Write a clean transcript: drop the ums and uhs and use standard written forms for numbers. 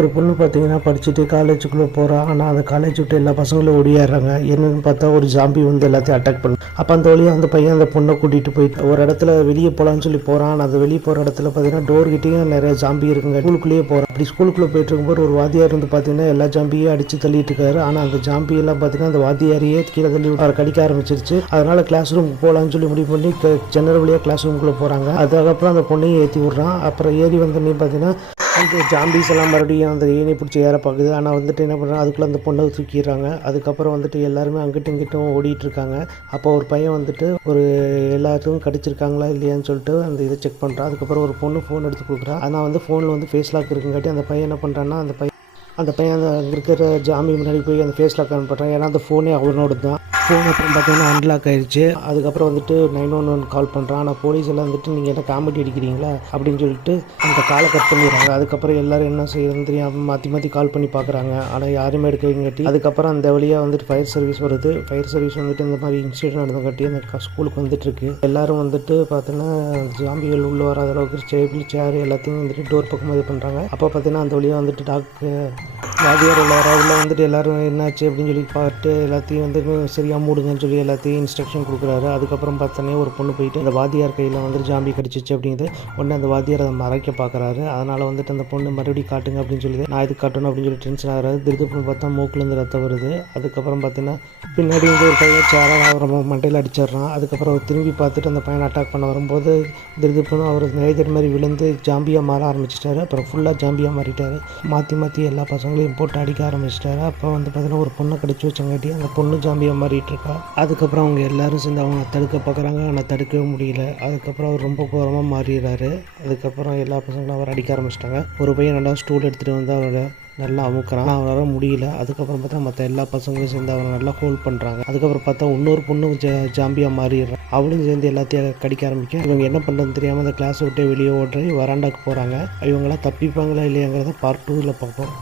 ஒரு பொண்ணு பார்த்தீங்கன்னா படிச்சுட்டு காலேஜுக்குள்ளே போகிறா. ஆனால் அந்த காலேஜ் விட்டு எல்லா பசங்களும் ஓடியாடுறாங்க. என்னென்னு பார்த்தா ஒரு ஜாம்பி வந்து எல்லாத்தையும் அட்டாக் பண்ணும். அப்போ அந்த வழியாக அந்த பையன் அந்த பொண்ணை கூட்டிகிட்டு போயிட்டு ஒரு இடத்துல வெளியே போகலான்னு சொல்லி போகிறான். அந்த வெளியே போகிற இடத்துல பார்த்தீங்கன்னா டோர்கிட்டையும் நிறைய ஜாம்பி இருக்குங்க. ஸ்கூலுக்குள்ளேயே போகிறான். அப்படி ஸ்கூலுக்குள்ளே போயிட்டு இருக்கும்போது ஒரு வாத்தியார் வந்து பார்த்தீங்கன்னா எல்லா ஜாம்பியும் அடித்து தள்ளிட்டு இருக்காரு. ஆனால் அந்த ஜாம்பி எல்லாம் பார்த்தீங்கன்னா அந்த வாத்தியாரையே கீழே தள்ளி அவரை கடிக்க ஆரம்பிச்சிருச்சு. அதனால கிளாஸ் ரூமுக்கு போகலான்னு சொல்லி முடிவு பண்ணி ஜன்னல் வழியாக கிளாஸ் ரூமுக்குள்ளே போகிறாங்க. அதுக்கப்புறம் அந்த பொண்ணையும் ஏற்றி விட்றான். அப்புறம் ஏறி வந்தோடனே பார்த்தீங்கன்னா அந்த ஜாம்பிஸ் எல்லாம் மறுபடியும் அந்த ஏணி பிடிச்சி ஏற பார்க்குது. ஆனால் வந்துட்டு என்ன பண்ணுறாங்க, அதுக்குள்ளே அந்த பொண்ணை தூக்கிடுறாங்க. அதுக்கப்புறம் வந்துட்டு எல்லாருமே அங்கிட்டும் இங்கிட்டும் ஓடிட்டு இருக்காங்க. அப்போ ஒரு பையன் வந்துட்டு ஒரு எல்லாத்துக்கும் கடிச்சிருக்காங்களா இல்லையான்னு சொல்லிட்டு அந்த இதை செக் பண்ணுறான். அதுக்கப்புறம் ஒரு பொண்ணு ஃபோன் எடுத்து கொடுக்குறா. ஆனால் வந்து ஃபோனில் வந்து ஃபேஸ் லாக் இருக்குங்காட்டி அந்த பையன் என்ன பண்ணுறான்னா அந்த பையன் அந்த அங்கே இருக்கிற ஜாமி முன்னாடி போய் அந்த ஃபேஸ் லாக் ஆன் பண்ணுறான். ஏன்னா அந்த ஃபோனே அவனோட தான். ஃபோன் அப்புறம் பார்த்தீங்கன்னா அன்லாக் ஆயிடுச்சு. அதுக்கப்புறம் வந்துட்டு 911 கால் பண்ணுறான். ஆனால் போலீஸ் எல்லாம் வந்துட்டு நீங்கள் என்ன காமெடி அடிக்கிறீங்களா அப்படின்னு சொல்லிட்டு அந்த காலை கட் பண்ணிடுறாங்க. அதுக்கப்புறம் எல்லோரும் என்ன செய்யறதுன்னு தெரியாமல் மாற்றி கால் பண்ணி பார்க்குறாங்க. ஆனால் யாருமே எடுக்கங்காட்டி அதுக்கப்புறம் அந்த வழியாக வந்துட்டு ஃபயர் சர்வீஸ் வருது. ஃபயர் சர்வீஸ் வந்துட்டு இந்த மாதிரி இன்சிடென்ட் நடந்தங்காட்டி அந்த ஸ்கூலுக்கு வந்துட்டு இருக்கு. எல்லோரும் வந்துட்டு பார்த்தீங்கன்னா ஜாம்பிகள் உள்ளே வராத அளவுக்கு டேபிள் சேர் எல்லாத்தையும் வந்துட்டு டோர் பக்கமாக இது பண்ணுறாங்க. அப்போ பார்த்தீங்கன்னா அந்த வழியாக வந்துட்டு வாதியார் உள்ள வந்துட்டு எல்லோரும் என்னாச்சு அப்படின்னு சொல்லி பார்த்து எல்லாத்தையும் வந்து சரியாக மூடுங்கன்னு சொல்லி எல்லாத்தையும் இன்ஸ்ட்ரக்ஷன் கொடுக்குறாரு. அதுக்கப்புறம் பார்த்தோன்னே ஒரு பொண்ணு போயிட்டு அந்த வாதியார் கையில் வந்துட்டு ஜாம்பி கடிச்சிச்சு அப்படிங்கிறது உடனே அந்த வாதியார் அதை மறைக்க பார்க்குறாரு. அதனால் வந்துட்டு அந்த பொண்ணு மறுபடியும் காட்டுங்க அப்படின்னு சொல்லி நான் இது காட்டணும் அப்படின்னு சொல்லி டென்ஷன் ஆகிறாரு. திருப்பி பார்த்தா மூக்குலேருந்து ரத்தம் வருது. அதுக்கப்புறம் பார்த்தீங்கன்னா பின்னாடி வந்து ஒரு பையன் சேராக அவர் மண்டையில் அடிச்சிடுறான். அதுக்கப்புறம் அவர் திரும்பி பார்த்துட்டு அந்த பையனை அட்டாக் பண்ண வரும்போது திருப்புன்னு அவர் நிறைய மாதிரி விழுந்து ஜாம்பியாக மாற ஆரம்பிச்சிட்டாரு. அப்புறம் ஃபுல்லாக ஜாம்பியாக மாறிட்டார். மாற்றி எல்லா பசங்களையும் போட்டு அடிக்க ஆரம்பிச்சிட்டாரு. அப்போ வந்து பார்த்தீங்கன்னா ஒரு பொண்ணை கடிச்சு வச்சங்காட்டி அந்த பொண்ணு ஜாம்பியாக மாறிட்டு இருக்கா. அதுக்கப்புறம் அவங்க எல்லாரும் சேர்ந்து அவங்க தடுக்க பார்க்குறாங்க. ஆனால் தடுக்கவே முடியல. அதுக்கப்புறம் அவர் ரொம்ப கோரமாக மாறிடுறாரு. அதுக்கப்புறம் எல்லா பசங்களும் அவர் அடிக்க ஆரம்பிச்சிட்டாங்க. ஒரு பையன் நல்லா ஸ்டூல் எடுத்துகிட்டு வந்து அவரை நல்லா அமுக்கிறான். அவரால் முடியல. அதுக்கப்புறம் பார்த்தா மற்ற எல்லா பசங்களும் சேர்ந்து அவரை நல்லா ஹோல்ட் பண்ணுறாங்க. அதுக்கப்புறம் பார்த்தா இன்னொரு பொண்ணு ஜாம்பியாக மாறிடுறான். அவளும் சேர்ந்து எல்லாத்தையும் கடிக்க ஆரம்பிக்கும். இவங்க என்ன பண்ணுறதுன்னு தெரியாமல் அந்த கிளாஸை விட்டு வெளியே ஓடுற வராண்டாக்கு போகிறாங்க. இவங்களாம் தப்பிப்பாங்களா இல்லையாங்கிறத பார்ட் 2 பார்ப்போம்.